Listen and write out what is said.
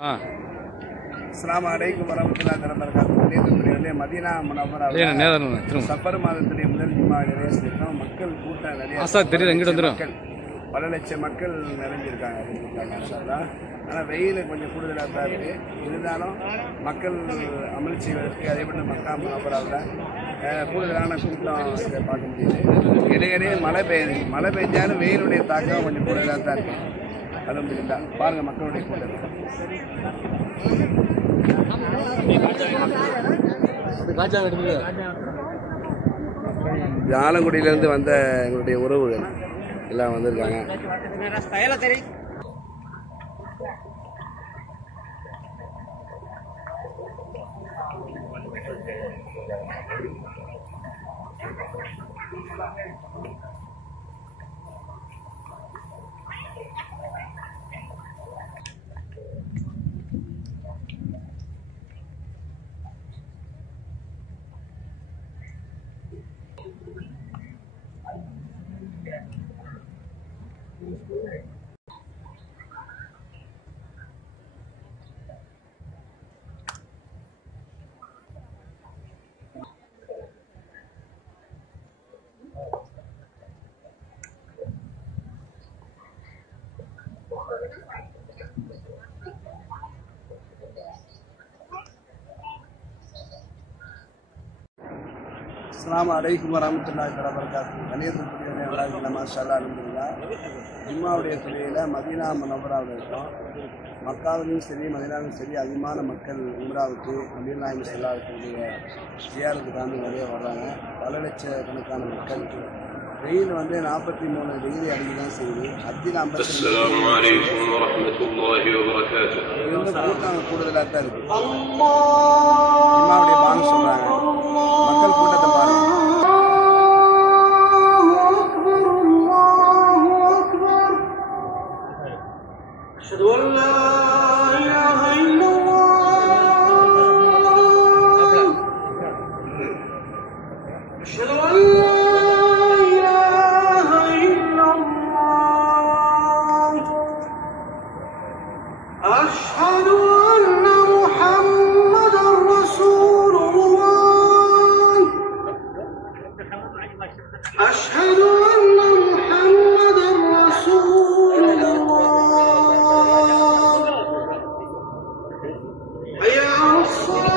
அஸ்ஸலாமு அலைக்கும் வரஹ்மத்துல்லாஹி வபரகாத்துஹு. மதீனா முனவ்வரா சஃபர் மாதத்துடைய முதல் ஜும்மாவை நிறைவேற்றிருக்கோம். மக்கள் கூட்டம் நிறைய, பல லட்சம் மக்கள் நிறைஞ்சிருக்காங்க. ஆனால் வெயில் கொஞ்சம் கூடுதலாக தான் இருக்குது. இருந்தாலும் மக்கள் அமல் செய்வதற்கு அதே போன்று மக்கா முனவ்வராவில் கூடுதலான கூட்டம் இதை பார்க்க முடியுது. இடையிடையே மழை பெய்ஞ்சாலும் வெயிலுடைய தாக்கம் கொஞ்சம் கூடுதலாக தான் இருக்குது. அல்ஹம்துலில்லாஹ். பாருங்கள் மக்களுடைய கூட்டம். ஆலங்குடியிலிருந்து வந்த எங்களுடைய உறவுகள் எல்லாம் வந்திருக்காங்க. அஸ்ஸலாமு அலைக்கும் வரஹ்மத்துல்லாஹி வபரகாத்துஹு. கணியத்துக்குரிய அல்லாஹ் மாஷா அல்லாஹ் அல்ஹம்துலில்லாஹ். ஜும்மாவுடைய தொழுகையில் மதீனா முனவ்வராவில் இருக்கோம். மக்காவிலும் சரி மதீனாவிலும் சரி அதிகமான மக்கள் உம்ராவுக்கு நபிகள் நாயகம் ஸல்லல்லாஹு அலைஹி வஸல்லம் ஜியாரத்துக்கு தாண்டி நிறைய வர்றாங்க. பல லட்சக்கணக்கான மக்கள். வெயில் 43 டிகிரி அடிக்க தான் செய்யுது. ஹஜ்ஜில் 50 கூட்டம் கூடுதலாக தான் இருக்குது. ஜும்மாவுடைய பாங்கு சொல்கிறாங்க. மக்கள் கூட்டத்தை பாருங்க. أشهد أن محمدا رسول الله. حي على الصلاة.